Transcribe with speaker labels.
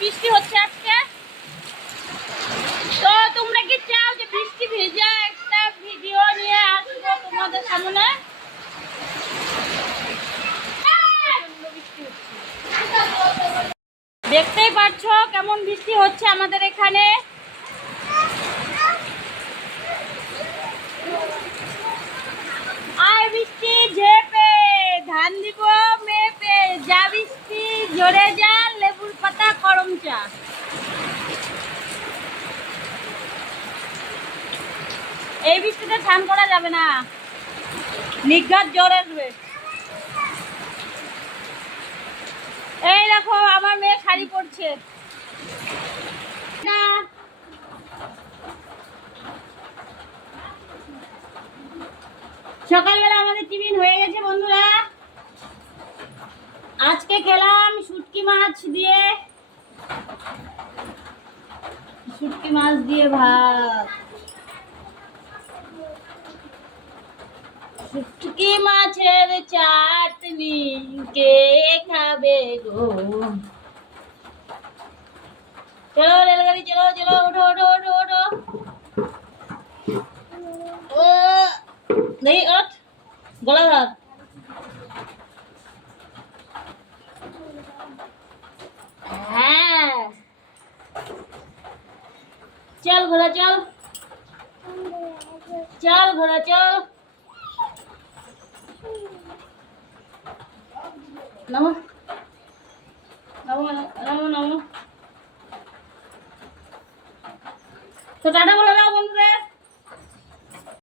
Speaker 1: বৃষ্টি হচ্ছে আজকে তো তোমরা কি চাও যে বৃষ্টি ভেজা একটা ভিডিও নিয়ে আসব তোমাদের সামনে। দেখতেই পাচ্ছ কেমন বৃষ্টি হচ্ছে আমাদের এখানে আয় বৃষ্টি ঝেপে, ধান দিব মেপে, যা বৃষ্টি ঝরে যা চা এই বৃষ্টিতে স্নান করা যাবে না। নিঘাত জ্বর আসবে। এই দেখো, আমার মেয়ে শাড়ি পরছে। না। সকালবেলা আমাদের টিফিন হয়ে গেছে, বন্ধুরা। আজকে খেলাম শুটকি মাছ দিয়ে। শুটকি মাছ দিয়ে ভাত। শুটকি মাছের চাটনি কে খাবে গো? চলো রেলগাড়ি, চলো চলো, ওঠো ওঠো ওঠো ওঠো। ও, নেই, ওঠ। গলা ধর হ্যাঁ চল ঘোড়া চল। চল ঘোড়া চল। নমো। নমো নমো নমো। তো টাটা বলে দাও